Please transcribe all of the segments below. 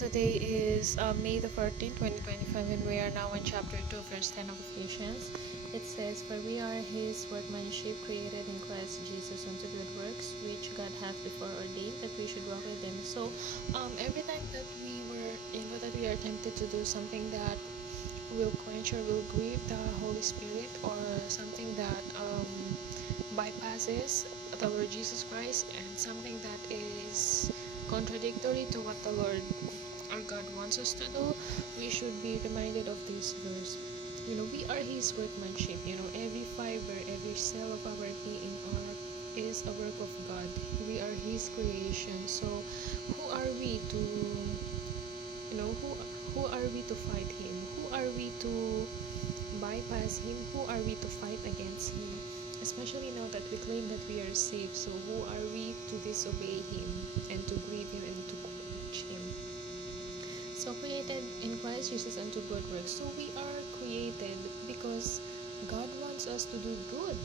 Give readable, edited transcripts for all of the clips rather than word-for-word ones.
today is May the 14th, 2025, and we are now in chapter 2, verse 10 of Ephesians. It says, "For we are his workmanship, created in Christ Jesus unto good works, which God hath before ordained that we should walk in them." So, every time that we are tempted to do something that will quench or will grieve the Holy Spirit, or something that bypasses the Lord Jesus Christ, and something that is contradictory to what the Lord our God wants us to do, we should be reminded of this verse. We are his workmanship. Every fiber, every cell of our being is a work of God. We are his creation. So who are we to who are we to fight him? Who are we to bypass him? Who are we to fight against him? Especially now that we claim that we are saved. So who are we to disobey him and to grieve him and to quench him? So created in Christ Jesus unto good works. So we are created because God wants us to do good,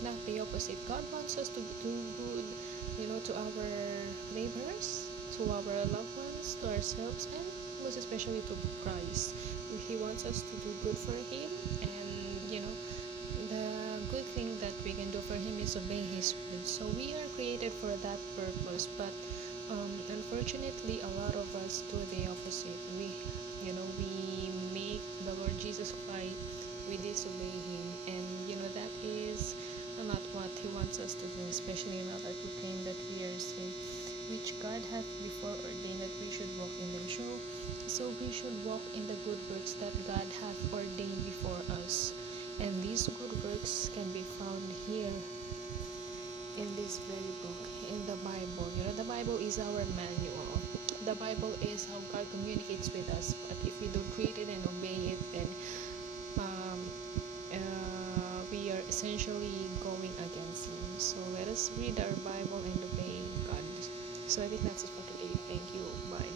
not the opposite. God wants us to do good, to our neighbors, to our loved ones, to ourselves, and most especially to Christ. He wants us to do good for him, and the good thing that we can do for him is obey his word. So we are created for that purpose, but unfortunately a lot of us do the opposite. We make the Lord Jesus cry, we disobey him, and that is not what he wants us to do, especially now that we claim that we are saved, which God hath before ordained that we should walk in them. So we should walk in the good works that God hath ordained before us, and these good works can be found here in this very book, in the Bible. The Bible is our manual. The Bible is how God communicates with us. But if we don't read it and obey it, then we are essentially going against him. So let us read our Bible and obey God. So I think that's it for today. Thank you. Bye.